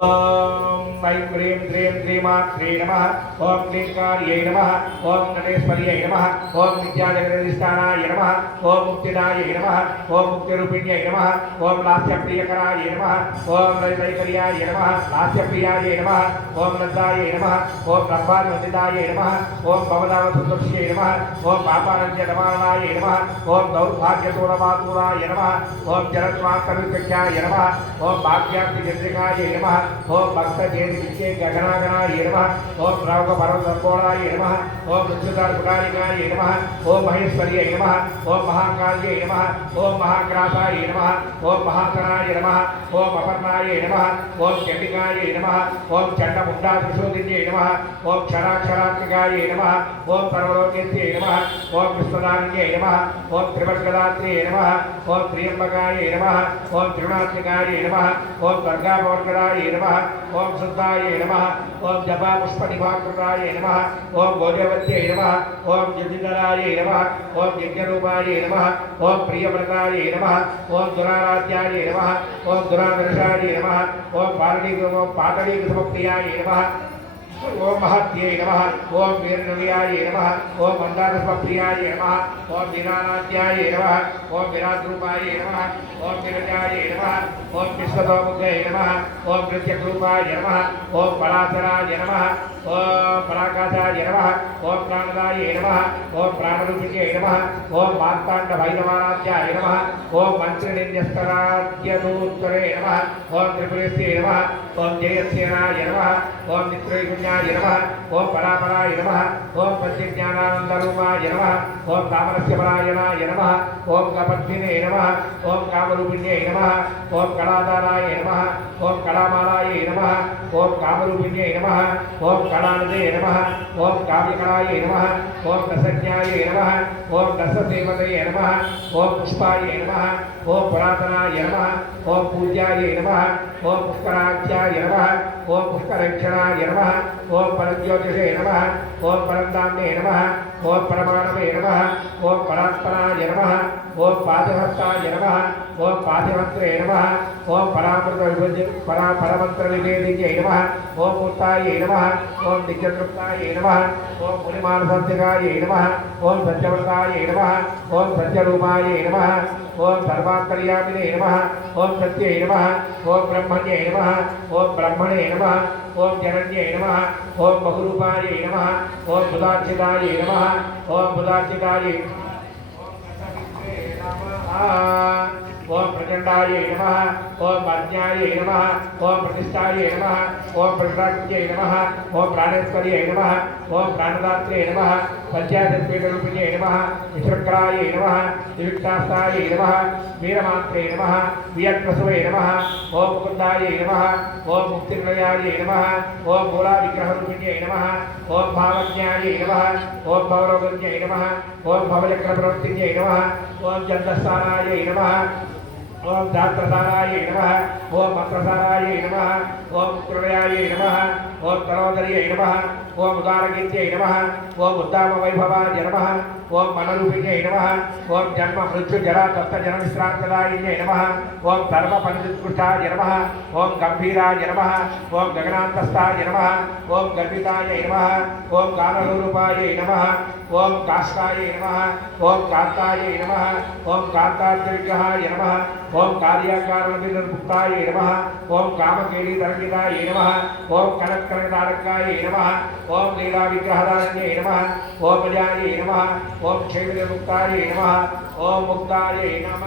Uh... ऐं ह्रीं ह्रीं ह्रीमात्रे नमः ॐ क्लीङ्कार्यै नमः ॐ नटेश्वर्यै नमः ॐ विद्याजगदधिष्ठानाय नमः ॐ मुक्तिदायै नमः ॐ मुक्तिरूपिण्यै नमः ॐ लास्यप्रियकराय नमः ॐ रजतैकर्याय नमः लास्यप्रियाय नमः ॐ नन्दायै नमः ॐ ब्रह्मादिवन्दितायै नमः ॐ भवदावसुदक्ष्यै नमः ॐ पापारञ्जनमानाय नमः ॐ दौर्भाग्यतोरमातुराय नमः ॐ जलत्मान्तविकृत्याय नमः ॐ भाग्याप्तिचन्द्रिकाय नमः ॐ నిత్యే గగనాగణాయ నమ ఓం శ్రావక పర్వతోళాయ నమ ఓం మృత్యుదార్పుటారికాయ నమ ఓం మహేశ్వర్య నమ ఓం మహాకాల్య నమ ఓం మహాగ్రాసాయ నమ ఓం మహాకరాయ నమ ఓం అపర్ణాయ నమ ఓం చండికాయ నమ ఓం చండముండా ప్రశోదిన్యే నమ ఓం క్షరాక్షరాత్మికాయ నమ ఓం సర్వలోకేత్యే నమ ఓం విశ్వదాన్యే నమ ఓం త్రివర్గదాత్రే నమ ఓం త్రియంబకాయ నమ ఓం త్రిగుణాత్మికాయ నమ ఓం దుర్గాపవర్గదాయ నమ ఓం शुद्धाय नमः। ॐ जपापुष्पनिभाकृताय नमः। ॐ गोदेवत्ये नमः। ॐ युधिधराय नमः। ॐ यज्ञरूपाय नमः। ॐ प्रियव्रताय नमः। ॐ दुराराध्याय नमः। ॐ दुरादर्शाय नमः। ॐ पारणी पातळीकृतप्रियाय नमः। ఓం మహత్యై నమ ఓం వీరనవ్యాయ నమ ఓం మందారస్వప్రియాయ నమ ఓం వీరానాథ్యాయ నమ ఓం విరాద్రూపాయ నమ ఓం విరజాయ నమ ఓం విశ్వతోముఖే నమ ఓం నృత్యకృపాయ నమ ఓం పరాచరాయ నమ ఓం పరాకాశాయ నమ ఓం ప్రాణదాయ నమ ఓం ప్రాణరూపిణ్యై నమ ఓం మార్తాండ భైరవానాథ్యాయ నమ ఓం మంత్రినిన్యస్తరాజ్యదూత్తరే నమ ఓం త్రిపురేశ్వరే నమ ఓం జయసేనాయ నమ ఓం నిత్రైగుణ్యాయ నమ ఓం పరాపరాయ నమ ఓం ప్రత్యజ్ఞానానందరూపాయ నమ ఓం కామరస్య పరాయణాయ నమ ఓం కపద్మినే నమ ఓం కామరూపిణ్యై నమ ఓం కళాధారాయ నమ ఓం కళామాలాయ నమ ఓం కామరూపిణ్యై నమ ఓం కళానదే నమ ఓం కావ్యకళాయ నమ ఓం రసజ్ఞాయ నమ ఓం రసదేవతయ నమ ఓం పుష్పాయ నమ ఓం పురాతనాయ నమ ఓం పూజ్యాయ నమ ఓం పుష్కరాఖ్యాయ 你来不 ఓం పుష్కరక్షణాయ నమ ఓం పరజ్యోతిషే నమ ఓం పరందామ్నే నమ ఓం పరమాణవే నమ ఓం పరాత్పరాయ నమ ఓం పాతిహస్తాయ నమ ఓం పాతిహంత్రే నమ ఓం పరామృత విభజ పరా పరమంత్ర వివేదికే నమ ఓం ముక్తాయ నమ ఓం దిగ్గతృప్తాయ నమ ఓం మునిమానసంతికాయ నమ ఓం సత్యవ్రతాయ నమ ఓం సత్యరూపాయ నమ ఓం సర్వాంతర్యామినే నమ ఓం సత్యై నమ ఓం బ్రహ్మణ్యై నమ ఓం బ్రహ్మణే నమ నమ ఓం జనన్యై నమ ఓం బహురూపాయ నమ ఓం బుధార్చితాయ నమ ఓం బుధార్చితాయ ఓం ओम प्रचंडाय नम ओम आज्ञाय नम ओम प्रतिष्ठाय नम ओम प्रसाद्य नम ओम प्राणेश्वर्य नम ओम प्राणदात्र नम पंचायतरूपिणे नम विशुक्राय नम विविक्ताय नम वीरमात्रे नम वियत्प्रसवे नम ओम मुकुंदाय नम ओम मुक्तिर्णयाय नम ओम मूलाविग्रहरूपिणे नम ओम भावज्ञाय नम ओम भवरोगज्ञाय नम ओम भवचक्रप्रवर्तिन्यै नम ओम चंद्रस्थानाय नम ఓం దాత్రసారాయ నమ ఓం మంత్రసారాయ నమ ఓం కృణయాయ నమ ఓం తరోదర్యై నమ ఓం ఉదారగీత్యై నమ ఓం ఉద్దామ వైభవాయ నమ ఓం మనరూపిణ్యై నమ ఓం జన్మ మృత్యు జరా తప్త జన విశ్రాంతదాయిన్యై నమ ఓం ధర్మ పండిత్కృష్టాయ నమ ఓం గంభీరాయ నమ ఓం గగనాంతస్థాయ నమ ఓం గర్భితాయ నమ ఓం గానరూపాయ నమ ఓం కాష్టాయ నమ ఓం కాంతాయ నమ ఓం కాంతాద్రిగ్రహాయ నమ ఓం కార్యాకారణముక్తాయ నమ ఓం కామకేళి తరంగితాయ నమ ఓం కనక్కనదారకాయ నమ ఓం లీలా విగ్రహదాన్యై నమ ఓం అజాయ నమ ఓం క్షేమిముక్తాయ నమ ఓం ముక్తాయ నమ